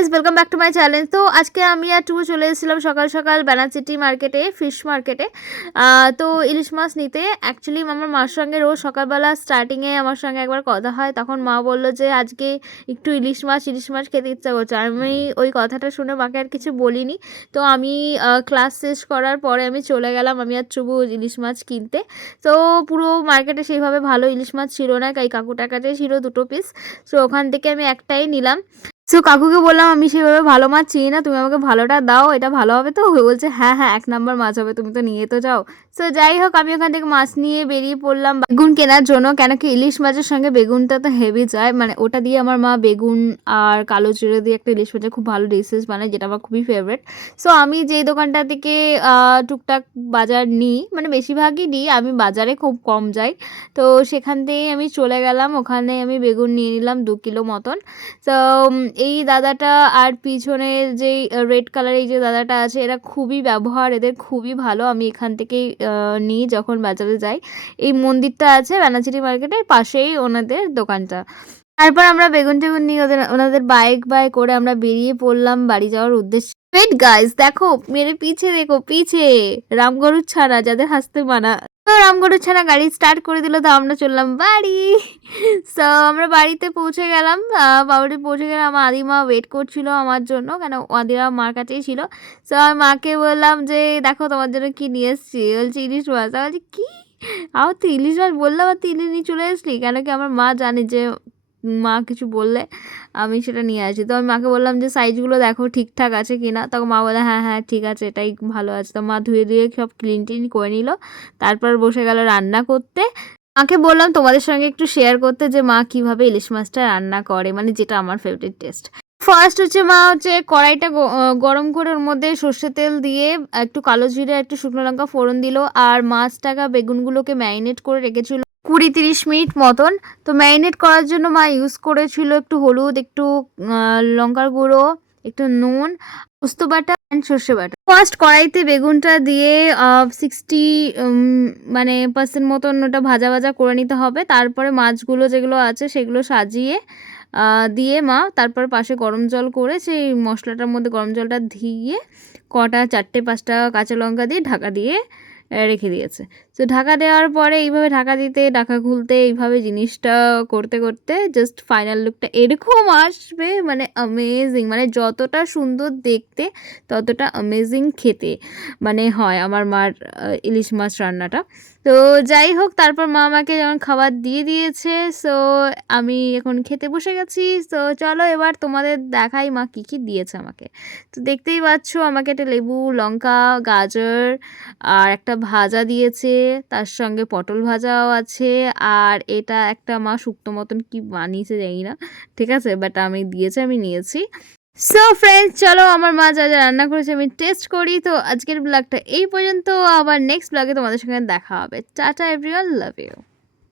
Guys welcome back to my channel তো আজকে আমি আর টুকু চলে এসেছিলাম সকাল সকাল ব্যানাচিটি মার্কেটে ফিশ মার্কেটে তো ইলিশ মাছ নিতে। অ্যাকচুয়ালি আমার মার সঙ্গে রোজ সকালবেলা স্টার্টিংয়ে আমার সঙ্গে একবার কথা হয়। তখন মা বলল যে, আজকে একটু ইলিশ মাছ ইলিশ মাছ খেতে ইচ্ছা করছে। আমি ওই কথাটা শুনে মাকে আর কিছু বলিনি। তো আমি ক্লাস শেষ করার পরে আমি চলে গেলাম আমি আর চুবু ইলিশ মাছ কিনতে। তো পুরো মার্কেটে সেইভাবে ভালো ইলিশ মাছ ছিল না। এই কাকুটার কাছে ছিল দুটো পিস তো ওখান থেকে আমি একটাই নিলাম। সো কাকুকে বললাম, আমি সেভাবে ভালো মাছ চিনি না, তুমি আমাকে ভালোটা দাও, এটা ভালো হবে তো? বলছে হ্যাঁ হ্যাঁ এক নাম্বার মাছ হবে, তুমি তো নিয়ে তো যাও। সো যাই হোক, আমি ওখান থেকে মাছ নিয়ে বেরিয়ে পড়লাম। বেগুন কেনার জন্য কেন কি ইলিশ মাছের সঙ্গে বেগুনটা তো হেভি যায়। মানে ওটা দিয়ে আমার মা বেগুন আর কালো জিরে দিয়ে একটা ইলিশ মাছের খুব ভালো ডিশেস বানায়, যেটা আমার খুবই ফেভারিট সো আমি যেই দোকানটা থেকে টুকটাক বাজার নিই মানে বেশিরভাগই নিই, আমি বাজারে খুব কম যাই। তো সেখান থেকেই আমি চলে গেলাম, ওখানে আমি বেগুন নিয়ে নিলাম দু কিলো মতন। তো এই দাদাটা আর পিছনের যেই রেড কালার এই যে দাদাটা আছে, এরা খুবই ব্যবহার, এদের খুবই ভালো। আমি এখান থেকেই নিই যখন বাজারে যাই। এই মন্দিরটা আছে ব্যানাচিটি মার্কেটের পাশেই ওনাদের দোকানটা। তারপর আমরা বেগুন টেগুন নিয়ে ওদের, ওনাদের বাইক বাই করে আমরা বেরিয়ে পড়লাম বাড়ি যাওয়ার উদ্দেশ্যে। ওয়েট গাইস দেখো, মেরে পিছে, দেখো, পিছে। রামগরুর ছাড়া যাদের হাসতে মানা তো রামগরুর ছানা গাড়ি স্টার্ট করে দিল, তো আমরা চললাম বাড়ি। সো আমরা বাড়িতে পৌঁছে গেলাম। বাবুটি পৌঁছে গেলাম আমার আদিমা ওয়েট করছিল আমার জন্য, কেন আদিমা মার কাছেই ছিল। সো আমি মাকে বললাম যে, দেখো তোমার জন্য কী নিয়ে এসছি? বলছি, ইলিশ মাছ। বলছি, কী? আমার তুই ইলিশ মাছ বললাম আর তুই ইলিশ নিয়ে চলে এসলি? কেন কি আমার মা জানে যে মা কিছু বললে আমি সেটা নিয়ে আসি। তো আমি মাকে বললাম যে সাইজগুলো দেখো ঠিকঠাক আছে কি না? তখন মা বলে হ্যাঁ হ্যাঁ ঠিক আছে, এটাই ভালো আছে। তো মা ধুয়ে ধুয়ে সব ক্লিন টিন করে নিল। তারপর বসে গেল রান্না করতে। মাকে বললাম, তোমাদের সঙ্গে একটু শেয়ার করতে যে, মা কীভাবে ইলিশ মাছটা রান্না করে মানে যেটা আমার ফেভারিট টেস্ট ফার্স্ট হচ্ছে মা হচ্ছে কড়াইটা গরম করে ওর মধ্যে সর্ষে তেল দিয়ে একটু কালো জিরে, একটু শুকনো লঙ্কা ফোড়ন দিল। আর মাছটাকা বেগুনগুলোকে ম্যারিনেট করে রেখেছিল। কুড়ি তিরিশ মিনিট মতন। তো ম্যারিনেট করার জন্য মা ইউজ করেছিল একটু হলুদ, একটু লঙ্কার গুঁড়ো, একটু নুন, পোস্ত বাটা অ্যান্ড সর্ষে বাটা। ফার্স্ট কড়াইতে বেগুনটা দিয়ে সিক্সটি মানে পার্সেন্ট মতন ওটা ভাজা ভাজা করে নিতে হবে। তারপরে মাছগুলো যেগুলো আছে সেগুলো সাজিয়ে দিয়ে মা তারপর পাশে গরম জল করে সেই মশলাটার মধ্যে গরম জলটা দিয়ে কটা চারটে পাঁচটা কাঁচা লঙ্কা দিয়ে ঢাকা দিয়ে রেখে দিয়েছে। তো ঢাকা দেওয়ার পরে এইভাবে ঢাকা দিতে, ঢাকা খুলতে, এইভাবে জিনিসটা করতে করতে জাস্ট ফাইনাল লুকটা এরকম আসবে মানে অ্যামেজিং মানে যতটা সুন্দর দেখতে, ততটা অ্যামেজিং খেতে মানে হয় আমার মার ইলিশ মাছ রান্নাটা। তো যাই হোক, তারপর মা আমাকে যখন খাবার দিয়ে দিয়েছে সো আমি এখন খেতে বসে গেছি তো চলো এবার তোমাদের দেখাই মা কী কী দিয়েছে আমাকে। তো দেখতেই পাচ্ছ আমাকে একটা লেবু, লঙ্কা, গাজর, আর একটা ভাজা দিয়েছে। তার সঙ্গে পটল ভাজাও আছে। আর এটা একটা মা শুক্তো মতন কি বানিয়েছে জানি না। ঠিক আছে? বাট আমি দিয়েছে, আমি নিয়েছি। সো ফ্রেন্ডস চলো আমার মা যা যা রান্না করেছে আমি টেস্ট করি। তো আজকের ব্লগটা এই পর্যন্ত। আবার নেক্সট ব্লগে তোমাদের সঙ্গে দেখা হবে। Tata everyone love you